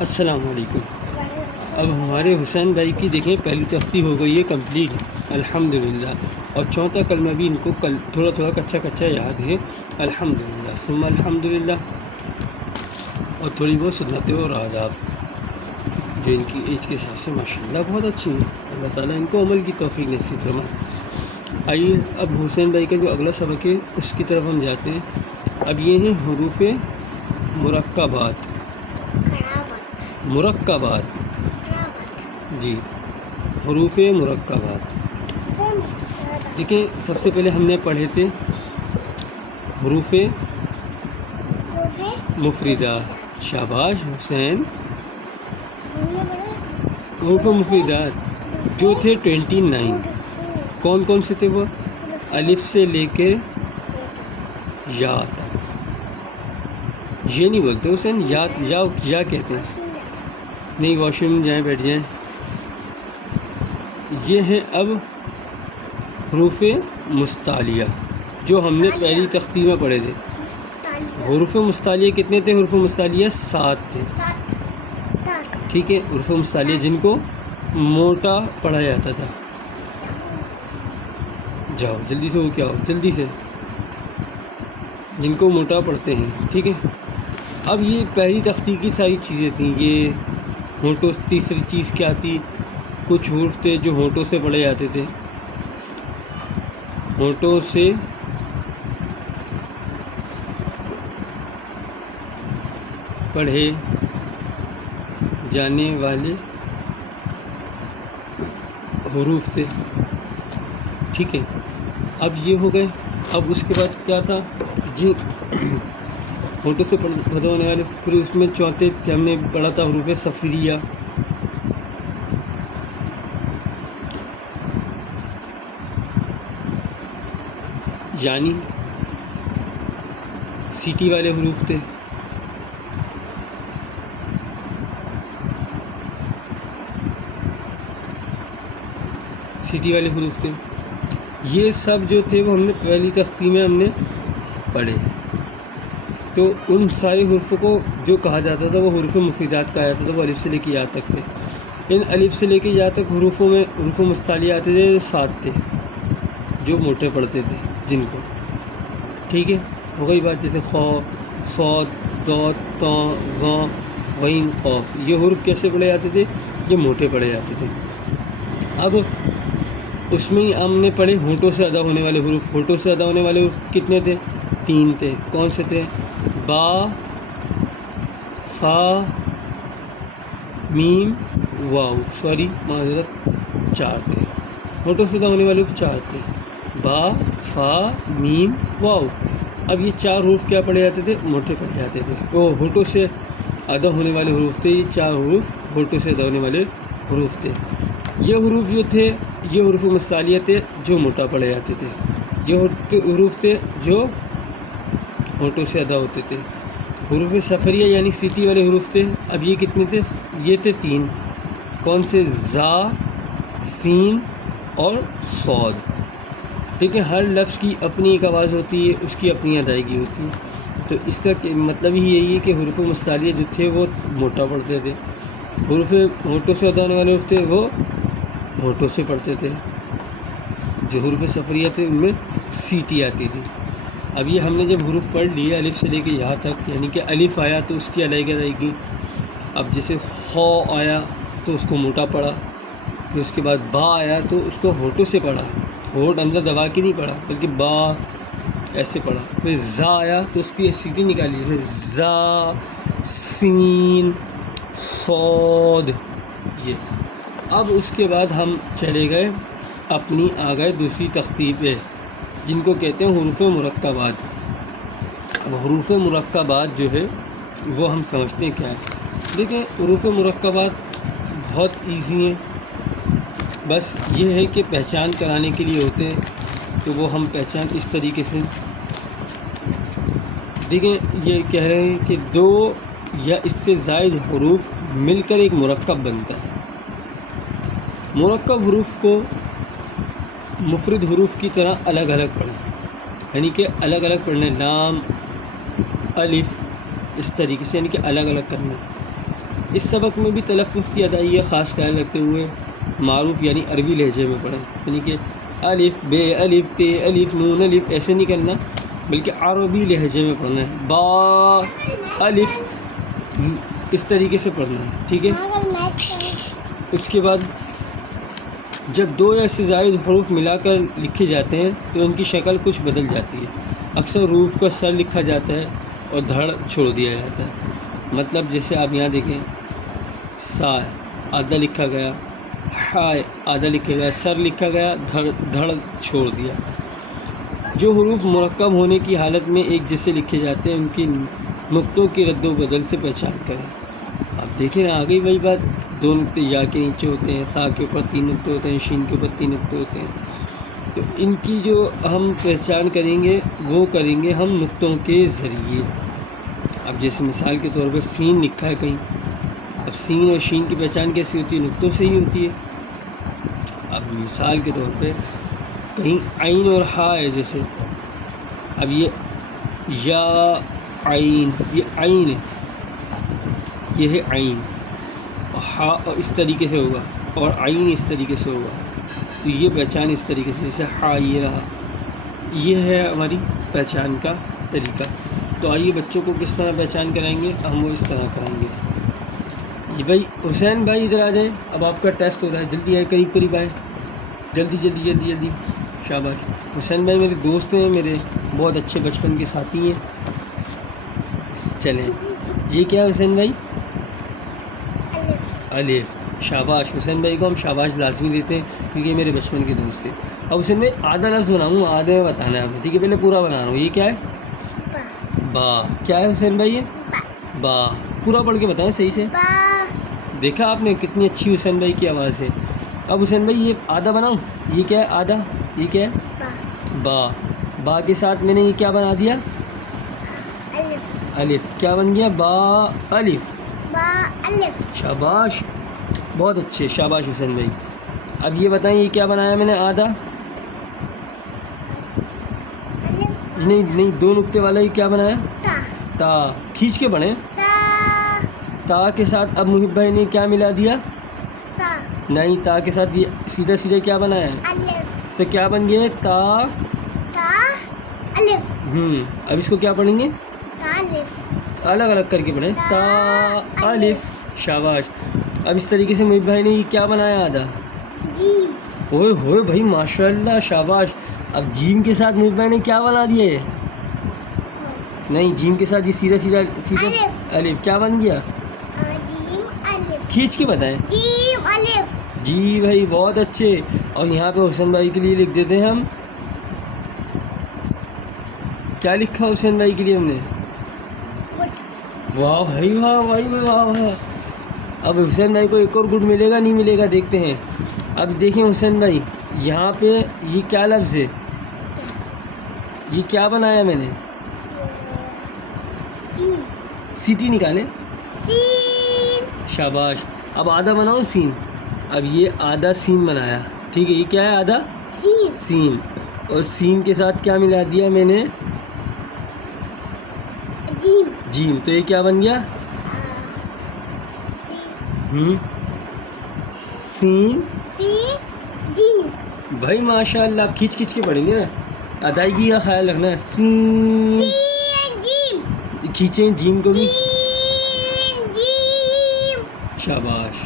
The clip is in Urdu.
السلام علیکم۔ اب ہمارے حسین بھائی کی دیکھیں پہلی تختی ہو گئی ہے کمپلیٹ الحمدللہ، اور چوتھا کلمہ بھی ان کو تھوڑا تھوڑا کچا کچا یاد ہے الحمدللہ ثم الحمدللہ، اور تھوڑی بہت سنتیں اور آداب جو ان کی ایج کے حساب سے ماشاءاللہ بہت اچھی ہیں۔ اللہ تعالیٰ ان کو عمل کی توفیق نصیب فرمائے۔ آئیے اب حسین بھائی کا جو اگلا سبق ہے اس کی طرف ہم جاتے ہیں۔ اب یہ ہیں حروف مرکبات۔ مرکبات جی، حروف مرکبات دیکھیں، سب سے پہلے ہم نے پڑھے تھے حروف مفردات۔ شاباش حسین، حروف مفردات جو تھے 29، کون کون سے تھے وہ؟ الف سے لے کے یا تک۔ یہ نہیں بولتے حسین، یا کہتے ہیں، نہیں واش روم جائیں بیٹھ جائیں۔ یہ ہیں اب حروف مستعلیہ جو ہم نے پہلی تختی میں پڑھے تھے۔ حروف مستعلیہ کتنے تھے؟ حروف مستعلیہ 7 تھے، ٹھیک ہے۔ حروف مستعلیہ جن کو موٹا پڑھا جاتا تھا۔ جاؤ جلدی سے، ہو کیا ہو جلدی سے، جن کو موٹا پڑھتے ہیں، ٹھیک ہے۔ اب یہ پہلی تختی کی ساری چیزیں تھیں۔ یہ ہونٹوں، تیسری چیز کیا تھی؟ کچھ حروف تھے جو ہونٹوں سے پڑھے جاتے تھے، ہونٹوں سے پڑھے جانے والے حروف تھے، ٹھیک ہے۔ اب یہ ہو گئے۔ اب اس کے بعد کیا تھا جی؟ ہونٹوں سے پڑھے ہونے والے، پھر اس میں چوتھے ہم نے پڑھا تھا حروف صفریہ، یعنی سیٹی والے حروف تھے۔ سیٹی والے حروف تھے، یہ سب جو تھے وہ ہم نے پہلی تختی میں ہم نے پڑھے۔ تو ان سارے حروفوں کو جو کہا جاتا تھا وہ حروف مفردات کہا جاتا تھا۔ وہ الف سے لے کے یا تک تھے۔ ان الف سے لے کے یا تک حروفوں میں حروف مستعلیہ آتے تھے 7 تھے جو موٹے پڑھتے تھے جن کو، ٹھیک ہے۔ ہو گئی بات، جیسے خا، صاد، ضاد، طا، ظا، غین، قاف، یہ حروف کیسے پڑھے جاتے تھے؟ یہ موٹے پڑھے جاتے تھے۔ اب اس میں ہی ہم نے پڑھے ہونٹوں سے ادا ہونے والے حروف۔ ہونٹوں سے ادا ہونے والے حروف کتنے تھے؟ 3 تھے۔ کون سے تھے؟ با، فا، میم، واو، معذرت 4 تھے۔ ہونٹوں سے ادا ہونے والے حروف 4 تھے، با، فا، میم، واو۔ اب یہ 4 حروف کیا پڑھے جاتے تھے؟ موٹے پڑھے جاتے تھے۔ وہ ہونٹوں سے ادا ہونے والے حروف تھے، یہ 4 حروف ہونٹوں سے ادا ہونے والے حروف تھے۔ یہ حروف جو تھے یہ حروف مستعلیہ تھے جو موٹا پڑھے جاتے تھے۔ یہ حروف تھے جو ہونٹوں سے ادا ہوتے تھے۔ حروف صفریہ یعنی سیٹی والے حروف تھے۔ اب یہ کتنے تھے؟ یہ تھے 3۔ کون سے؟ زا، سین اور صاد، ٹھیک ہے۔ ہر لفظ کی اپنی ایک آواز ہوتی ہے، اس کی اپنی ادائیگی ہوتی ہے۔ تو اس کا مطلب ہی یہی ہے کہ حروف مستعلیہ جو تھے وہ موٹا پڑھتے تھے، حروف ہونٹوں سے ادا ہونے والے حروف تھے وہ ہونٹوں سے پڑھتے تھے۔ جو حروف صفریہ تھے ان میں سیٹی آتی تھی۔ اب یہ ہم نے جب حروف پڑھ لیے الف سے لے کے یہاں تک، یعنی کہ الف آیا تو اس کی ادائیگی۔ اب جیسے خا آیا تو اس کو موٹا پڑھا، پھر اس کے بعد با آیا تو اس کو ہونٹوں سے پڑھا، ہونٹ اندر دبا کے نہیں پڑھا بلکہ با ایسے پڑھا۔ پھر زا آیا تو اس کی سیٹی نکالی، جیسے زا، سین، صاد، یہ۔ اب اس کے بعد ہم چلے گئے آ گئے دوسری تختی پہ جن کو کہتے ہیں حروف مرکبات۔ اب حروف مرکبات جو ہے وہ ہم سمجھتے ہیں کیا ہے۔ دیکھیں، حروف مرکبات بہت ایزی ہیں، بس یہ ہے کہ پہچان کرانے کے لیے ہوتے ہیں، تو وہ ہم پہچان اس طریقے سے دیکھیں۔ یہ کہہ رہے ہیں کہ 2 یا اس سے زائد حروف مل کر ایک مرکب بنتا ہے۔ مرکب حروف کو مفرد حروف کی طرح الگ الگ پڑھیں، یعنی کہ الگ الگ پڑھنے، لام، الف، اس طریقے سے، یعنی کہ الگ الگ کرنا۔ اس سبق میں بھی تلفظ کی ادائیگی کا خاص خیال رکھتے ہوئے معروف یعنی عربی لہجے میں پڑھیں، یعنی کہ الف بے الف تے الف نون الف ایسے نہیں کرنا، بلکہ عربی لہجے میں پڑھنا ہے، با الف اس طریقے سے پڑھنا ہے، ٹھیک ہے۔ اس کے بعد جب دو یا اس سے زائد حروف ملا کر لکھے جاتے ہیں تو ان کی شکل کچھ بدل جاتی ہے۔ اکثر حروف کا سر لکھا جاتا ہے اور دھڑ چھوڑ دیا جاتا ہے، مطلب جیسے آپ یہاں دیکھیں سا آدھا لکھا گیا، ہائے آدھا لکھا گیا، سر لکھا گیا، دھڑ چھوڑ دیا۔ جو حروف مرکب ہونے کی حالت میں ایک جیسے لکھے جاتے ہیں ان کی نقطوں کی رد و بدل سے پہچان کریں۔ آپ دیکھیں نا، آگے وہی بات، دو نقطے یا کے نیچے ہوتے ہیں، سا کے اوپر 3 نقطے ہوتے ہیں، شین کے اوپر 3 نقطے ہوتے ہیں، تو ان کی جو ہم پہچان کریں گے وہ کریں گے ہم نقطوں کے ذریعے۔ اب جیسے مثال کے طور پر سین لکھا ہے کہیں، اب سین اور شین کی پہچان کیسی ہوتی ہے؟ نقطوں سے ہی ہوتی ہے۔ اب مثال کے طور پہ کہیں عین اور ہا ہے، جیسے اب یہ یا عین، یہ عین ہے، یہ ہے عین، اور ہا اس طریقے سے ہوگا اور عین اس طریقے سے ہوگا، تو یہ پہچان اس طریقے سے، جیسے ہا یہ رہا، یہ ہے ہماری پہچان کا طریقہ۔ تو آئیے بچوں کو کس طرح پہچان کرائیں گے، ہم وہ اس طرح کرائیں گے۔ یہ بھائی حسین بھائی ادھر آ جائیں، اب آپ کا ٹیسٹ ہوتا ہے، جلدی آئے، قریب قریب آئیں، جلدی جلدی جلدی جلدی، شاباش۔ حسین بھائی میرے دوست ہیں، میرے بہت اچھے بچپن کے ساتھی ہیں۔ چلیں، یہ کیا ہے حسین بھائی؟ الف، شاباش۔ حسین بھائی کو ہم شاباش لازمی دیتے ہیں کیونکہ یہ میرے بچپن کے دوست تھے۔ اب حسین بھائی آدھا لفظ بناؤں، آدھے میں بتانا ہے ہمیں، ٹھیک ہے؟ پہلے پورا بنا رہا ہوں، یہ کیا ہے؟ با۔ کیا ہے حسین بھائی؟ یہ با، پورا پڑھ کے بتائیں صحیح سے۔ دیکھا آپ نے کتنی اچھی حسین بھائی کی آواز ہے۔ اب حسین بھائی یہ آدھا بناؤں، یہ کیا ہے آدھا؟ یہ کیا ہے؟ با۔ با کے ساتھ میں نے یہ کیا بنا دیا؟ الف۔ کیا بن گیا؟ با الف۔ شاباش، بہت اچھے، شاباش حسین بھائی۔ اب یہ بتائیں یہ کیا بنایا میں نے آدھا؟ نہیں، 2 نقطے والا یہ کیا بنایا؟ تا۔ کھینچ کے پڑھیں۔ تا کے ساتھ اب محب بھائی نے کیا ملا دیا؟ نہیں، تا کے ساتھ یہ سیدھا سیدھا کیا بنایا ہے؟ تو کیا بن گیا؟ تا الف۔ اب اس کو کیا پڑھیں گے؟ الگ الگ کر کے پڑھیں، تا الف۔ شاباش۔ اب اس طریقے سے محب بھائی نے یہ کیا بنایا آدھا؟ جیم۔ اوئے ہوئے بھائی ماشاء اللہ، شاباش۔ اب جیم کے ساتھ محب بھائی نے کیا بنا دیا ہے؟ نہیں، جیم کے ساتھ یہ سیدھا سیدھا الف۔ کیا بن گیا؟ جیم الف۔ کھینچ کے بتائیں۔ جیم الف۔ جی بھائی بہت اچھے۔ اور یہاں پہ حسین بھائی کے لیے لکھ دیتے ہیں ہم، کیا لکھا حسین بھائی کے لیے ہم نے؟ واہ بھائی واہ بھائی واہ واہ۔ اب حسین بھائی کو ایک اور گڈ ملے گا نہیں ملے گا، دیکھتے ہیں۔ اب دیکھیں حسین بھائی، یہاں پہ یہ کیا لفظ ہے؟ یہ کیا بنایا میں نے؟ سیٹی نکالیں۔ شاباش۔ اب آدھا بناؤ سین۔ اب یہ آدھا سین بنایا، ٹھیک ہے؟ یہ کیا ہے آدھا؟ سین۔ اور سین کے ساتھ کیا ملا دیا میں نے؟ جیم۔ تو یہ کیا بن گیا؟ سین جیم۔ بھائی ماشاء اللہ، آپ کھینچ کے پڑھیں گے نا، ادائیگی کا خیال رکھنا ہے۔ سین جیم، کھینچیں جیم کو بھی۔ شاباش۔